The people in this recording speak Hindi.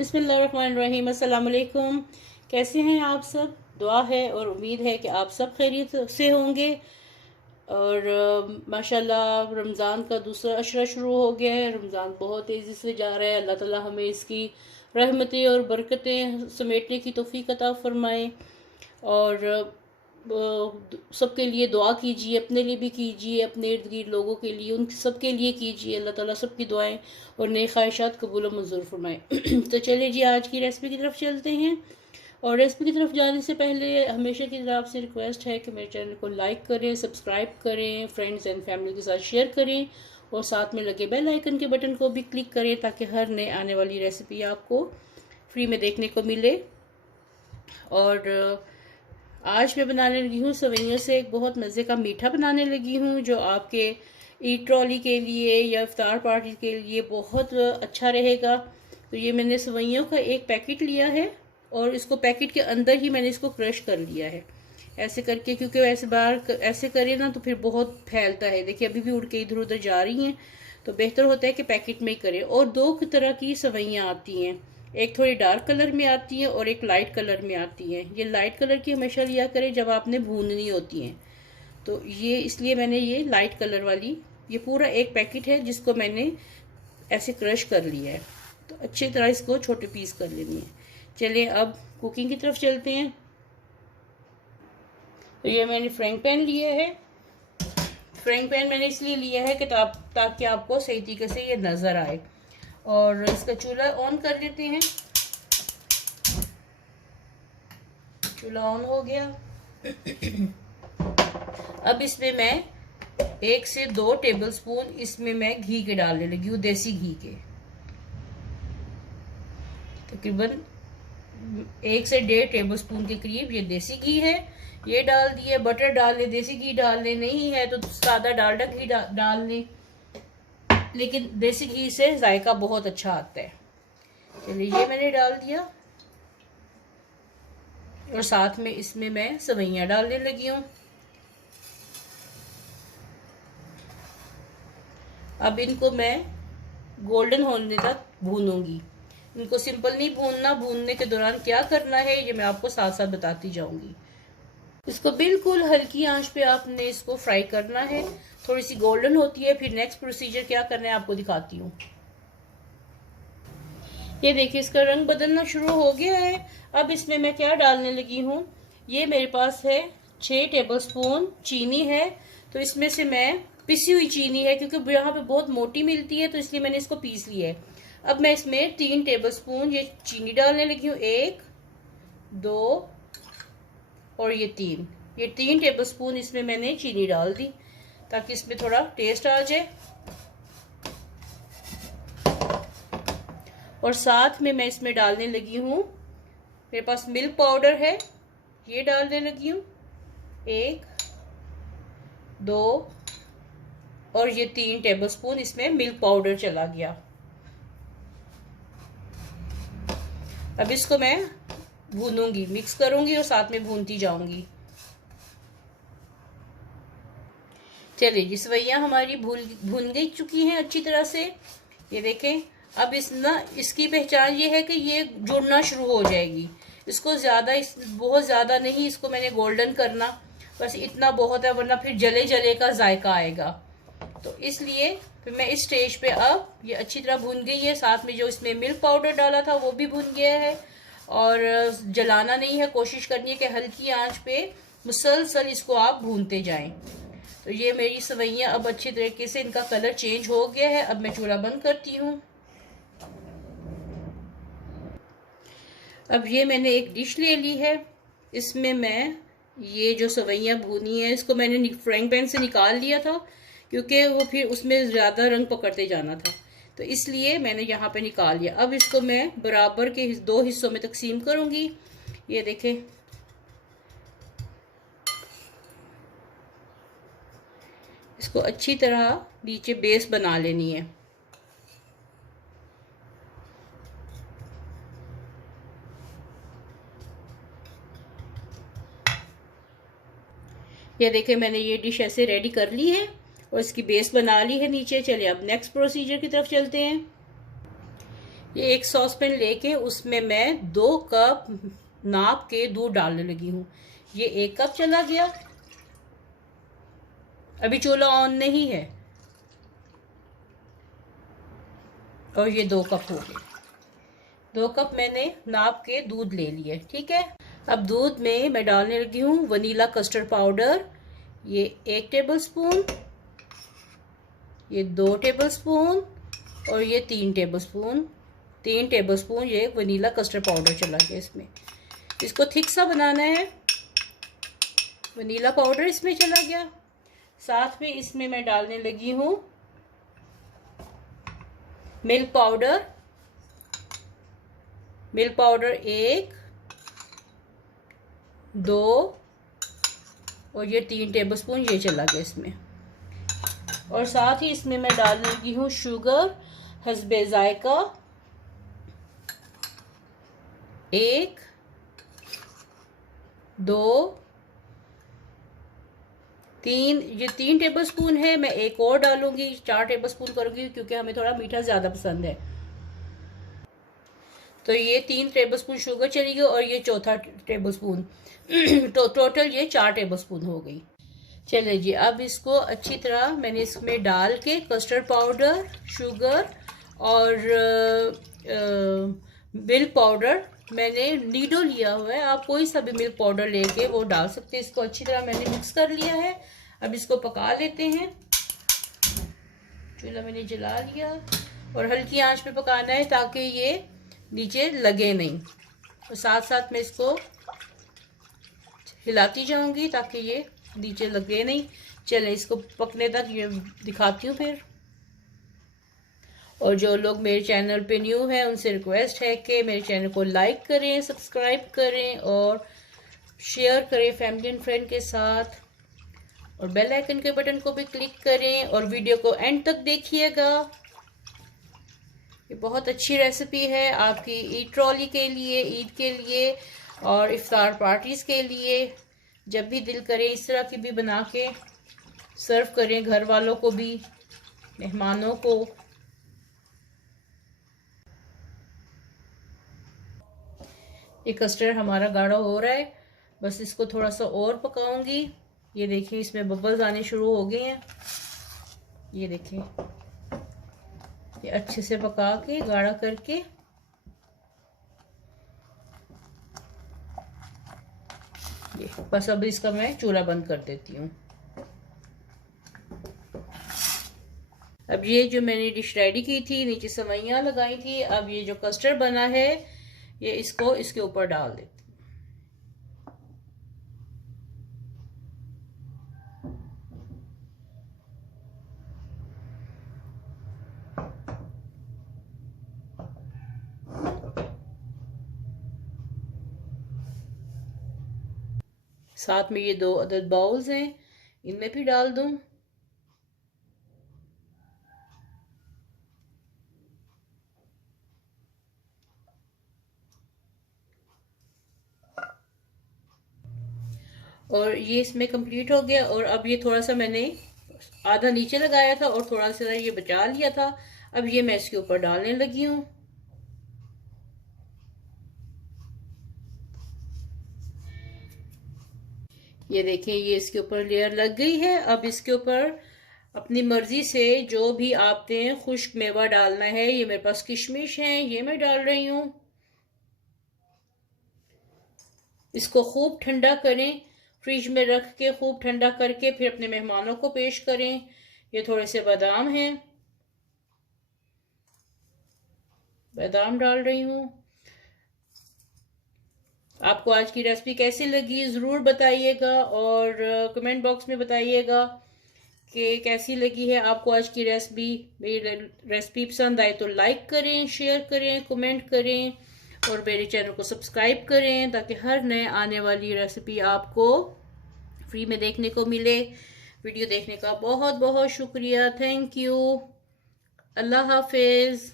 बिस्मिल्लाहिर्रहमानिर्रहीम। अस्सलाम वालेकुम। कैसे हैं आप सब? दुआ है और उम्मीद है कि आप सब खैरियत से होंगे। और माशाल्लाह रमज़ान का दूसरा अशरा शुरू हो गया है। रमज़ान बहुत तेज़ी से जा रहा है। अल्लाह ताला हमें इसकी रहमतें और बरकतें समेटने की तौफीक अता फरमाए। और सबके लिए दुआ कीजिए, अपने लिए भी कीजिए, अपने इर्द गिर्द लोगों के लिए, उन सबके लिए कीजिए। अल्लाह ताला सबकी दुआएं और नए ख्वाहिशात कबूल और मंजूर फरमाए। तो चलिए जी, आज की रेसिपी की तरफ चलते हैं। और रेसिपी की तरफ जाने से पहले हमेशा की तरह आपसे रिक्वेस्ट है कि मेरे चैनल को लाइक करें, सब्सक्राइब करें, फ्रेंड्स एंड फैमिली के साथ शेयर करें और साथ में लगे बेल आइकन के बटन को भी क्लिक करें ताकि हर नए आने वाली रेसिपी आपको फ्री में देखने को मिले। और आज मैं बनाने लगी हूँ सेवइयों से एक बहुत मज़े का मीठा बनाने लगी हूँ, जो आपके ईद ट्रॉली के लिए या इफ्तार पार्टी के लिए बहुत अच्छा रहेगा। तो ये मैंने सेवइयों का एक पैकेट लिया है और इसको पैकेट के अंदर ही मैंने इसको क्रश कर लिया है ऐसे करके, क्योंकि ऐसे बार ऐसे करें ना तो फिर बहुत फैलता है। देखिए अभी भी उड़ के इधर उधर जा रही हैं, तो बेहतर होता है कि पैकेट में ही करें। और दो तरह की सेवइयाँ आती हैं, एक थोड़ी डार्क कलर में आती है और एक लाइट कलर में आती है। ये लाइट कलर की हमेशा लिया करें जब आपने भूननी होती हैं। तो ये इसलिए मैंने ये लाइट कलर वाली, ये पूरा एक पैकेट है जिसको मैंने ऐसे क्रश कर लिया है। तो अच्छी तरह इसको छोटे पीस कर लेनी है। चलिए अब कुकिंग की तरफ चलते हैं। तो ये मैंने फ्राइंग पैन लिया है। फ्राइंग पैन मैंने इसलिए लिया है कि ताकि आपको सही तरीके से ये नज़र आए। और इसका चूल्हा ऑन कर देते हैं। चूल्हा ऑन हो गया। अब इसमें मैं 1 से 2 टेबलस्पून इसमें मैं घी के डालने लगी हूँ, देसी घी के। तकरीबन 1 से 1.5 टेबलस्पून के करीब ये देसी घी है, ये डाल दिए। बटर डाल ले, देसी घी डाल ले, नहीं है तो सादा डालडा घी डाल ले, लेकिन देसी घी से जायका बहुत अच्छा आता है। चलिए ये मैंने डाल दिया और साथ में इसमें मैं सेवइयां डालने लगी हूँ। अब इनको मैं गोल्डन होने तक भूनूंगी। इनको सिंपल नहीं भूनना, भूनने के दौरान क्या करना है ये मैं आपको साथ साथ बताती जाऊंगी। इसको बिल्कुल हल्की आंच पे आपने इसको फ्राई करना है। थोड़ी सी गोल्डन होती है, फिर नेक्स्ट प्रोसीजर क्या करना है आपको दिखाती हूँ। ये देखिए इसका रंग बदलना शुरू हो गया है। अब इसमें मैं क्या डालने लगी हूँ, ये मेरे पास है 6 टेबलस्पून चीनी है। तो इसमें से मैं पिसी हुई चीनी है, क्योंकि यहाँ पे बहुत मोटी मिलती है तो इसलिए मैंने इसको पीस लिया है। अब मैं इसमें 3 टेबलस्पून ये चीनी डालने लगी हूँ। 1, 2 और ये 3। ये 3 टेबलस्पून इसमें मैंने चीनी डाल दी ताकि इसमें थोड़ा टेस्ट आ जाए। और साथ में मैं इसमें डालने लगी हूँ, मेरे पास मिल्क पाउडर है, ये डालने लगी हूँ। 1, 2 और ये 3 टेबलस्पून इसमें मिल्क पाउडर चला गया। अब इसको मैं भूनूंगी, मिक्स करूंगी और साथ में भूनती जाऊंगी। चलिए जी, सेवइयां हमारी भून गई चुकी हैं अच्छी तरह से। ये देखें। अब इसकी पहचान ये है कि ये जुड़ना शुरू हो जाएगी। इसको बहुत ज़्यादा नहीं इसको मैंने गोल्डन करना, बस इतना बहुत है, वरना फिर जले जले का जायका आएगा। तो इसलिए फिर मैं इस स्टेज पे अब ये अच्छी तरह भून गई है। साथ में जो इसमें मिल्क पाउडर डाला था वो भी भून गया है। और जलाना नहीं है, कोशिश करनी है कि हल्की आंच पे मुसलसल इसको आप भूनते जाएं। तो ये मेरी सेवइयां अब अच्छी तरीके से इनका कलर चेंज हो गया है। अब मैं चूल्हा बंद करती हूँ। अब ये मैंने एक डिश ले ली है। इसमें मैं ये जो सेवइयां भूनी है इसको मैंने फ्राइंग पैन से निकाल लिया था, क्योंकि वो फिर उसमें ज़्यादा रंग पकड़ते जाना था, तो इसलिए मैंने यहाँ पे निकाल लिया। अब इसको मैं बराबर के 2 हिस्सों में तकसीम करूँगी। ये देखें, इसको अच्छी तरह नीचे बेस बना लेनी है। ये देखें, मैंने ये डिश ऐसे रेडी कर ली है और इसकी बेस बना ली है नीचे। चलिए अब नेक्स्ट प्रोसीजर की तरफ चलते हैं। ये एक सॉस पैन लेके उसमें मैं 2 कप नाप के दूध डालने लगी हूँ। ये 1 कप चला गया, अभी चूल्हा ऑन नहीं है, और ये 2 कप हो गए। 2 कप मैंने नाप के दूध ले लिए, ठीक है। अब दूध में मैं डालने लगी हूँ वनीला कस्टर्ड पाउडर। ये 1 टेबलस्पून, ये 2 टेबलस्पून और ये 3 टेबलस्पून। 3 टेबलस्पून ये वनीला कस्टर्ड पाउडर चला गया इसमें। इसको थिक सा बनाना है। वनीला पाउडर इसमें चला गया। साथ में इसमें मैं डालने लगी हूँ मिल्क पाउडर। मिल्क पाउडर 1, 2 और ये 3 टेबलस्पून ये चला गया इसमें। और साथ ही इसमें मैं डालने लगी हूँ शुगर हस्बे जायका 1, 2, 3। ये 3 टेबलस्पून है, मैं एक और डालूंगी, 4 टेबलस्पून करूंगी क्योंकि हमें थोड़ा मीठा ज़्यादा पसंद है। तो ये 3 टेबलस्पून शुगर चली गई और ये चौथा टेबलस्पून तो टोटल ये 4 टेबलस्पून हो गई। चलिए जी, अब इसको अच्छी तरह मैंने इसमें डाल के कस्टर्ड पाउडर, शुगर और मिल्क पाउडर, मैंने नीडो लिया हुआ है, आप कोई सा भी मिल्क पाउडर लेके वो डाल सकते हैं। इसको अच्छी तरह मैंने मिक्स कर लिया है। अब इसको पका लेते हैं। चूल्हा मैंने जला लिया और हल्की आंच पे पकाना है ताकि ये नीचे लगे नहीं। और साथ साथ मैं इसको हिलाती जाऊंगी ताकि ये नीचे लगे नहीं। चलें इसको पकने तक ये दिखाती हूँ फिर। और जो लोग मेरे चैनल पे न्यू हैं उनसे रिक्वेस्ट है कि मेरे चैनल को लाइक करें, सब्सक्राइब करें और शेयर करें फैमिली एंड फ्रेंड के साथ, और बेल आइकन के बटन को भी क्लिक करें और वीडियो को एंड तक देखिएगा। ये बहुत अच्छी रेसिपी है आपकी ईद ट्रॉली के लिए, ईद के लिए और इफ्तार पार्टीज़ के लिए। जब भी दिल करे इस तरह की भी बना के सर्व करें, घर वालों को भी, मेहमानों को। ये कस्टर्ड हमारा गाढ़ा हो रहा है, बस इसको थोड़ा सा और पकाऊंगी। ये देखिए इसमें बबल्स आने शुरू हो गए हैं। ये देखिए, ये अच्छे से पका के गाढ़ा करके ये बस। अब इसका मैं चूल्हा बंद कर देती हूँ। अब ये जो मैंने डिश रेडी की थी, नीचे सेवइयां लगाई थी, अब ये जो कस्टर्ड बना है ये इसको इसके ऊपर डाल देती हूँ। साथ में ये 2 अदद बाउल्स हैं, इनमें भी डाल दूं। और ये इसमें कंप्लीट हो गया। और अब ये थोड़ा सा मैंने आधा नीचे लगाया था और थोड़ा सा ये बचा लिया था। अब ये मैं इसके ऊपर डालने लगी हूँ। ये देखिए, ये इसके ऊपर लेयर लग गई है। अब इसके ऊपर अपनी मर्जी से जो भी आपने खुश्क मेवा डालना है, ये मेरे पास किशमिश है, ये मैं डाल रही हूँ। इसको खूब ठंडा करें, फ्रिज में रख के खूब ठंडा करके फिर अपने मेहमानों को पेश करें। ये थोड़े से बादाम हैं, बादाम डाल रही हूँ। आपको आज की रेसिपी कैसी लगी ज़रूर बताइएगा और कमेंट बॉक्स में बताइएगा कि कैसी लगी है आपको आज की रेसिपी। मेरी रेसिपी पसंद आए तो लाइक करें, शेयर करें, कमेंट करें और मेरे चैनल को सब्सक्राइब करें ताकि हर नए आने वाली रेसिपी आपको फ्री में देखने को मिले। वीडियो देखने का बहुत बहुत शुक्रिया। Thank you. अल्लाह हाफिज़।